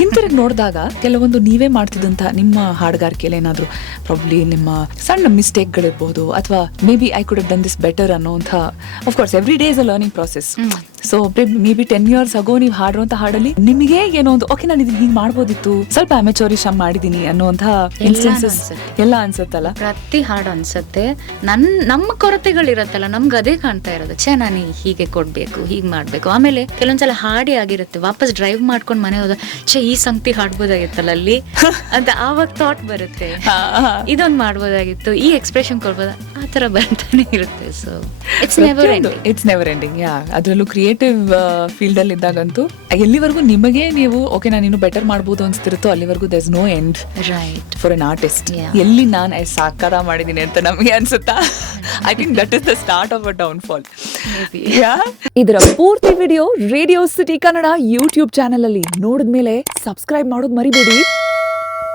ಹಿಂತಿರುಗಿ ನೋಡಿದಾಗ ಕೆಲವೊಂದು ನೀವೇ ಮಾಡ್ತಿದ್ದಂತ ನಿಮ್ಮ ಹಾಡುಗಾರಿಕೆಯಲ್ಲಿ ಏನಾದ್ರು ಪ್ರಾಬ್ಲಿ ನಿಮ್ಮ ಸಣ್ಣ ಮಿಸ್ಟೇಕ್ಗಳಿರ್ಬೋದು, ಅಥವಾ maybe I could have done this better ಅನ್ನೋಂಥ, of course every day is a learning process. So maybe 10 years ago ನೀವು ಹಾಡುವಂತ ಹಾಡಲ್ಲಿ ನಿಮಗೆ ಏನೋ ಒಂದು ಓಕೆ ನಾನು ಇದನ್ನ ಹಿಂಗೆ ಮಾಡ್ಬೋದಿತ್ತು, ಸ್ವಲ್ಪ ಅಮೆಚೋರಿಶ್ ಮಾಡಿದೀನಿ ಅನ್ನೋಂಥ ಇನ್ಸ್ಟೆನ್ಸಸ್ ಎಲ್ಲ ಅನ್ಸುತ್ತಲ್ಲ? ಪ್ರತಿ ಹಾಡು ಅನ್ಸುತ್ತೆ. ನಮ್ಮ ಕೊರತೆಗಳಿರತ್ತಲ್ಲ, ನಮ್ಗೆ ಅದೇ ಕಾಣ್ತಾ ಇರೋದು, ನಾನು ಹೀಗೆ ಕೊಡ್ಬೇಕು, ಹೀಗೆ ಮಾಡ್ಬೇಕು. ಆಮೇಲೆ ಕೆಲವೊಂದ್ಸಲ ಹಾಡಿ ಆಗಿರುತ್ತೆ, ವಾಪಸ್ ಡ್ರೈವ್ ಮಾಡ್ಕೊಂಡು ಮನೆ ಹೋದ ಈ ಸಂಗತಿ ಹಾಡ್ಬೋದಾಗಿತ್ತಲ್ಲ ಅಲ್ಲಿ ಅಂತ ಆವಾಗ ಥಾಟ್ ಬರುತ್ತೆ, ಇದೊಂದು ಮಾಡ್ಬೋದಾಗಿತ್ತು, ಈ ಎಕ್ಸ್ಪ್ರೆಷನ್ ಕೊಡ್ಬೋದ, ಆ ತರ ಬರ್ತಾನೆ ಇರುತ್ತೆ. So it's never ending. ಅದರಲ್ಲೂ ಕ್ರಿಯೇಟಿವ್ ಫೀಲ್ಡ್ ಅಲ್ಲಿ ಇದ್ದಾಗಂತೂ ಎಲ್ಲಿವರೆಗೂ ನಿಮಗೆ ನೀವು ಓಕೆ ನಾನು ಇನ್ನು ಬೆಟರ್ ಮಾಡ್ಬೋದು ಅನ್ಸ್ತಿರುತ್ತೋ ಅಲ್ಲಿವರೆಗೂ there is no end right for an artist. ಎಲ್ಲಿ ನಾನು ಸಾಕಾರ ಮಾಡಿದೀನಿ ಅಂತ ನಮಗೆ ಅನ್ಸುತ್ತಾ, I think that is the start of a downfall. ಇದರ ಪೂರ್ತಿ video radio city Kannada YouTube channel ಅಲ್ಲಿ ನೋಡಿದ್ಮೇಲೆ ಸಬ್ಸ್ಕ್ರೈಬ್ ಮಾಡೋದು ಮರಿಬೇಡಿ.